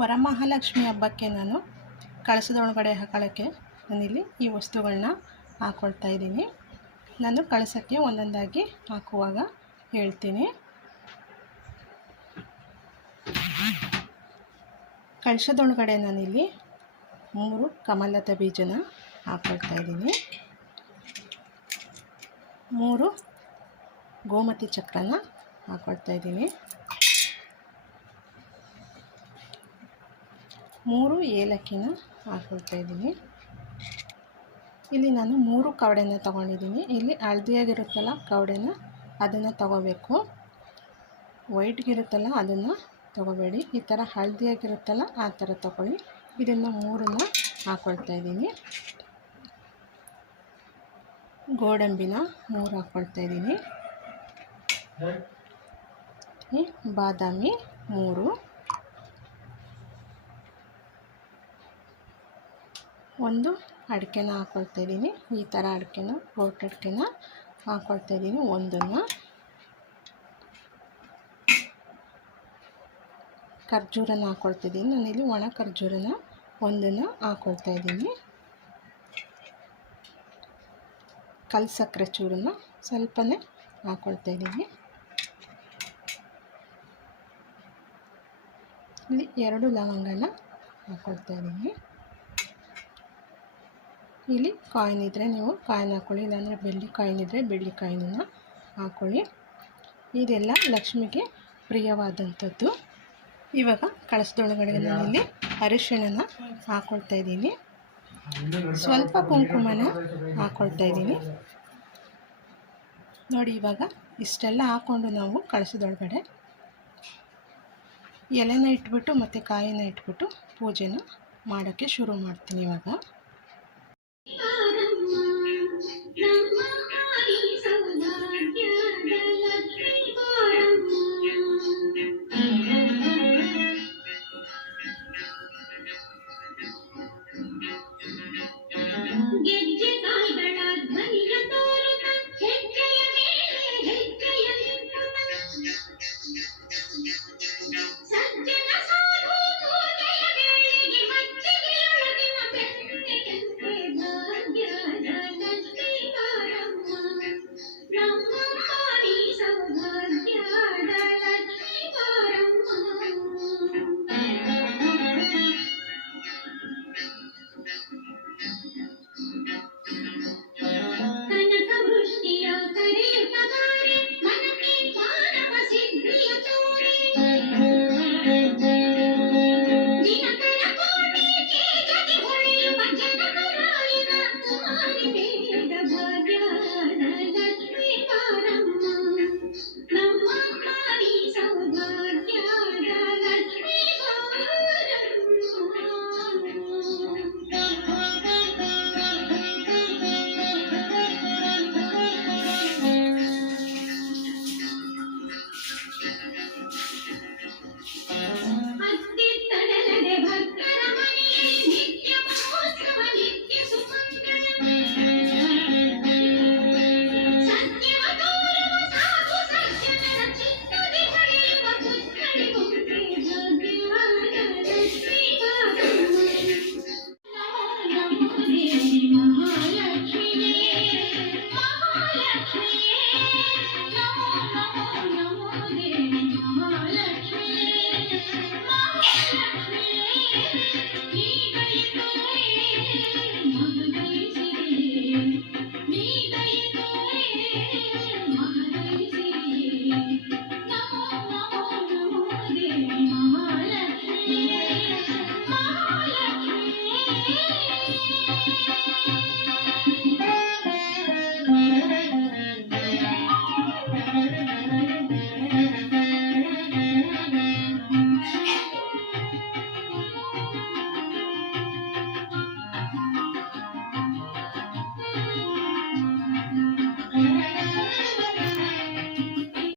ವರಮಹಾಲಕ್ಷ್ಮಿ ಹಬ್ಬಕ್ಕೆ ನಾನು ಕಳಸದೊಳಗಡೆ ಹಾಕೊಳ್ಳೋಕ್ಕೆ ನಾನಿಲ್ಲಿ ಈ ವಸ್ತುಗಳನ್ನ ಹಾಕ್ಕೊಳ್ತಾ ಇದ್ದೀನಿ. ನಾನು ಕಳಸಕ್ಕೆ ಒಂದೊಂದಾಗಿ ಹಾಕುವಾಗ ಹೇಳ್ತೀನಿ. ಕಳಸದೊಳಗಡೆ ನಾನಿಲ್ಲಿ ಮೂರು ಕಮಲದ ಬೀಜನ ಹಾಕ್ಕೊಳ್ತಾ ಇದ್ದೀನಿ. ಮೂರು ಗೋಮತಿ ಚಕ್ರನ ಹಾಕ್ಕೊಳ್ತಾ ಇದ್ದೀನಿ. ಮೂರು ಏಲಕ್ಕಿನ ಹಾಕ್ಕೊಳ್ತಾ ಇದ್ದೀನಿ. ಇಲ್ಲಿ ನಾನು ಮೂರು ಕವಡೆನ ತೊಗೊಂಡಿದ್ದೀನಿ. ಇಲ್ಲಿ ಹಳದಿಯಾಗಿರುತ್ತಲ್ಲ ಕವಡೆನ ಅದನ್ನು ತಗೋಬೇಕು. ವೈಟ್ಗಿರುತ್ತಲ್ಲ ಅದನ್ನು ತೊಗೋಬೇಡಿ. ಈ ಥರ ಹಳದಿಯಾಗಿರುತ್ತಲ್ಲ ಆ ಥರ ತೊಗೊಳ್ಳಿ. ಇದನ್ನು ಮೂರನ್ನ ಹಾಕ್ಕೊಳ್ತಾ ಇದ್ದೀನಿ. ಗೋಡಂಬಿನ ಮೂರು ಹಾಕ್ಕೊಳ್ತಾ ಇದ್ದೀನಿ. ಬಾದಾಮಿ ಮೂರು. ಒಂದು ಅಡಿಕೆನ ಹಾಕ್ಕೊಳ್ತಾ ಈ ಥರ ಅಡಿಕೆನ ರೋಟ್ ಅಡಿಕೆನ ಹಾಕ್ಕೊಳ್ತಾ ಇದ್ದೀನಿ ಒಂದನ್ನು. ಖರ್ಜೂರನ ಹಾಕ್ಕೊಳ್ತಿದ್ದೀನಿ ನಾನಿಲ್ಲಿ ಒಣ ಖರ್ಜೂರನ ಒಂದನ್ನು ಹಾಕ್ಕೊಳ್ತಾ ಕಲ್ ಸಕ್ಕರೆ ಚೂರನ್ನು ಸ್ವಲ್ಪನೇ ಹಾಕ್ಕೊಳ್ತಾ ಇಲ್ಲಿ ಎರಡು ಲವಂಗನ ಹಾಕ್ಕೊಳ್ತಾ ಇಲ್ಲಿ ಕಾಯಿನ್ ಇದ್ದರೆ ನೀವು ಕಾಯಿನ್ ಹಾಕ್ಕೊಳ್ಳಿ ಇಲ್ಲಾಂದರೆ ಬೆಳ್ಳಿ ಕಾಯಿನ್ ಇದ್ದರೆ ಬೆಳ್ಳಿ ಕಾಯಿನನ್ನು ಹಾಕ್ಕೊಳ್ಳಿ ಇದೆಲ್ಲ ಲಕ್ಷ್ಮಿಗೆ ಪ್ರಿಯವಾದಂಥದ್ದು. ಇವಾಗ ಕಳಸದೊಳಗಡೆ ನಾನಿಲ್ಲಿ ಅರಿಶಿಣನ ಹಾಕ್ಕೊಳ್ತಾ ಇದ್ದೀನಿ. ಸ್ವಲ್ಪ ಕುಂಕುಮನ ಹಾಕ್ಕೊಳ್ತಾ ಇದ್ದೀನಿ. ನೋಡಿ, ಇವಾಗ ಇಷ್ಟೆಲ್ಲ ಹಾಕ್ಕೊಂಡು ನಾವು ಕಳಸದೊಳಗಡೆ ಎಲೆನ ಇಟ್ಬಿಟ್ಟು ಮತ್ತು ಕಾಯಿನ ಇಟ್ಬಿಟ್ಟು ಪೂಜೆನ ಮಾಡೋಕ್ಕೆ ಶುರು ಮಾಡ್ತೀನಿ ಇವಾಗ. Thank you.